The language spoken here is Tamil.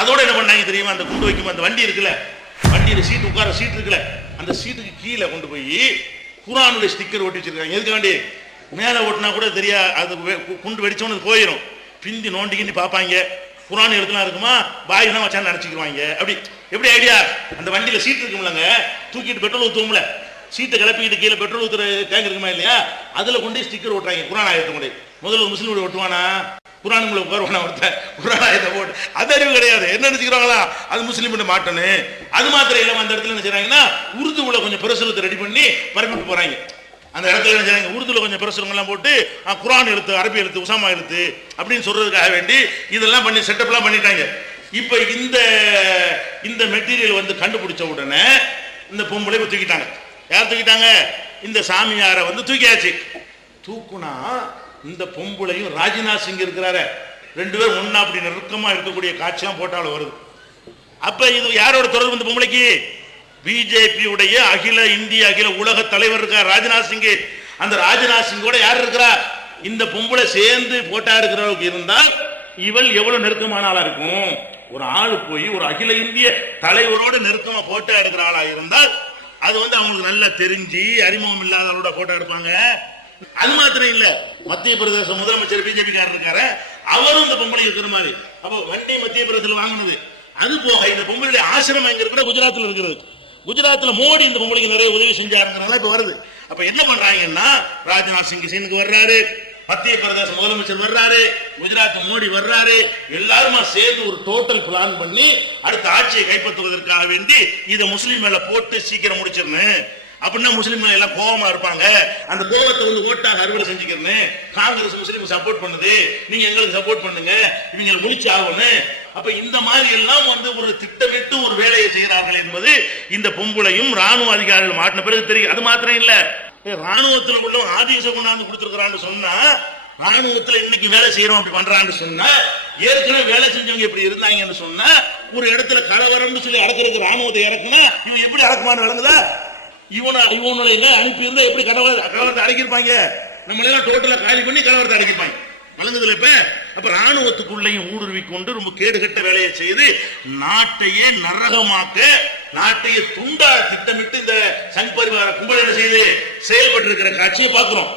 அதோட என்ன பண்ணாங்க தெரியுமா, அந்த குண்டு வைக்கும் அந்த வண்டி இருக்குல்ல, வண்டியில சீட்டு உட்கார சீட்டு இருக்குல்ல, அந்த சீட்டுக்கு கீழே கொண்டு போய் குர்ஆனுடைய ஸ்டிக்கர் ஒட்டி வச்சிருக்காங்க. எதுக்கு வேண்டி, மேலே ஓட்டினா கூட தெரியா, அது குண்டு வெடிச்சோன்னு போயிடும். பிந்தி நோண்டி கிண்டி பார்ப்பாங்க, குர்ஆன் எழுத்துலாம் இருக்குமா, பாய் தான் வச்சான்னு நினைச்சுக்குவாங்க. அப்படி எப்படி ஐடியா, அந்த வண்டியில சீட் இருக்கும்லங்க, தூக்கிட்டு பெட்ரோல் ஊற்றுவோம்ல, சீட்டை கிளப்பிக்கிட்டு கீழே பெட்ரோல் ஊத்துற டேங்க் இருக்குமா இல்லையா, அதுல கொண்டு ஸ்டிக்கர் ஓட்டுறாங்க. குர்ஆன் ஆயத்தை கொண்டு முதல்ல முஸ்லீம் ஓட்டுவானா, குர்ஆனுக்குள்ள உட்காருவானா ஒருத்தன், குர்ஆன் ஆயத்தை போட்டு, அது அறிவு கிடையாது. என்ன நினைச்சுக்கிறாங்களா, அது முஸ்லீம் மாட்டனு. அது மாத்திரம் இல்லாம அந்த இடத்துல என்ன செய்றாங்கன்னா, உருதுல கொஞ்சம் பிரசுரத்தை ரெடி பண்ணி பரப்பிட்டு போறாங்க. அந்த இடத்துல என்ன செய்றாங்க, உருதுல கொஞ்சம் பிரசுரங்கள்லாம் போட்டு குர்ஆன் எழுத்து, அரபி எழுத்து, உசாமா எழுத்து அப்படின்னு சொல்றதுக்காக வேண்டி இதெல்லாம் பண்ணி செட்டப்லாம் பண்ணிட்டாங்க. இப்ப இந்த மெட்டீரியல் வந்து கண்டுபிடிச்ச உடனே இந்த பொம்பளை தூக்கிட்டாங்க. யார் தூக்கிட்டாங்க, இந்த சாமியார வந்து தூக்கியாச்சு. தூக்குனா இந்த பொம்பளையும் ராஜ்நாத் சிங் இருக்கிறாரு, ரெண்டு பேரும் ஒன்னா அப்படி நெருக்கமா இருக்கக்கூடிய காட்சியெல்லாம் போட்டாலும் வருது. அப்ப இது யாரோட தொடர்பு, இந்த பொம்பளைக்கு பிஜேபி உடைய அகில இந்திய அகில உலக தலைவர் இருக்கார் ராஜ்நாத் சிங். அந்த ராஜ்நாத் சிங்கோட யார் இருக்கிறா, இந்த பொம்பளை சேர்ந்து போட்டா இருக்கிறவங்க இருந்தால் இவள் எவ்வளவு நெருக்கமான ஆளா இருக்கும். ஒரு ஆளு போய் ஒரு அகில இந்திய தலைவரோட நெருக்கமா போட்டோ எடுக்கிற ஆளா இருந்தால் அது வந்து அவங்களுக்கு நல்லா தெரிஞ்சு அறிமுகம் இல்லாதவரோட போட்டோ எடுப்பாங்க. அது மாத்திரம் இல்ல, மத்திய பிரதேச முதலமைச்சர் பிஜேபி காரர் இருக்காரு, அவரும் இந்த பொம்பளை இருக்கிற மாதிரி. அப்போ வண்டி மத்திய பிரதேசத்தில் வாங்கினது. அது போக இந்த பொம்பளுடைய ஆசிரமம் எங்க இருக்கிற, குஜராத்தில் இருக்கிறது. குஜராத்தில் மோடி இந்த பொம்பளைக்கு நிறைய உதவி செஞ்சாருங்கிறனால இப்ப வருது. அப்ப என்ன பண்றாங்கன்னா, ராஜ்நாத் சிங் சீனுக்கு வர்றாரு, மத்திய பிரதேச முதலமைச்சர் வர்றாரு, குஜராத் மோடி வர்றாரு, எல்லாருமா சேர்ந்து ஒரு டோட்டல் பிளான் பண்ணி அடுத்த ஆட்சியை கைப்பற்றுவதற்காக வேண்டி இதை முஸ்லீம் மேல போட்டு சீக்கிரம் முடிச்சிடணும். அப்படின்னா முஸ்லீம் எல்லாம் கோபமா இருப்பாங்க, அந்த கோபத்தை வந்து ஓட்டாக அறுவடை செஞ்சுக்கிறேன்னு காங்கிரஸ் முஸ்லீம் சப்போர்ட் பண்ணுது, நீங்க எங்களுக்கு சப்போர்ட் பண்ணுங்க, இவங்க முடிச்சு ஆகணும். அப்ப இந்த மாதிரி எல்லாம் வந்து ஒரு திட்டமிட்டு ஒரு வேலையை செய்கிறார்கள் என்பது இந்த பொம்பளையும் ராணுவ அதிகாரிகள் மாட்டின பிறகு தெரியும். அது மாத்திரம் இல்ல, ராணுவத்தில் உள்ள ஆதிச கொண்டாந்து கொடுத்திருக்கிறான்னு சொன்னா, ராணுவத்தில் இன்னைக்கு வேலை செய்யறோம் அப்படி பண்றான்னு சொன்னா, ஏற்கனவே வேலை செஞ்சவங்க எப்படி இருந்தாங்கன்னு சொன்னா, ஒரு இடத்துல கலவரம்னு சொல்லி அடக்கிறதுக்கு ராணுவத்தை இறக்குனா இவன் எப்படி அடக்குமான்னு விளங்குதா, இவனுடைய அனுப்பி இருந்தா எப்படி கலவரத்தை அடக்கிருப்பாங்க, நம்மளெல்லாம் டோட்டலா காலி பண்ணி கலவரத்தை அடக்கிருப்பாங்க. வழங்குதுல இப்ப. அப்ப ராணுவத்துக்குள்ளையும் ஊடுருவி கொண்டு ரொம்ப கேடுகட்ட வேலையை செய்து நாட்டையே நரகமாக்க, நாட்டையே துண்டா திட்டமிட்டு இந்த சங் பரிவார கும்பல் என்ன செய்து செயல்பட்டு இருக்கிற காட்சியை பார்க்கிறோம்.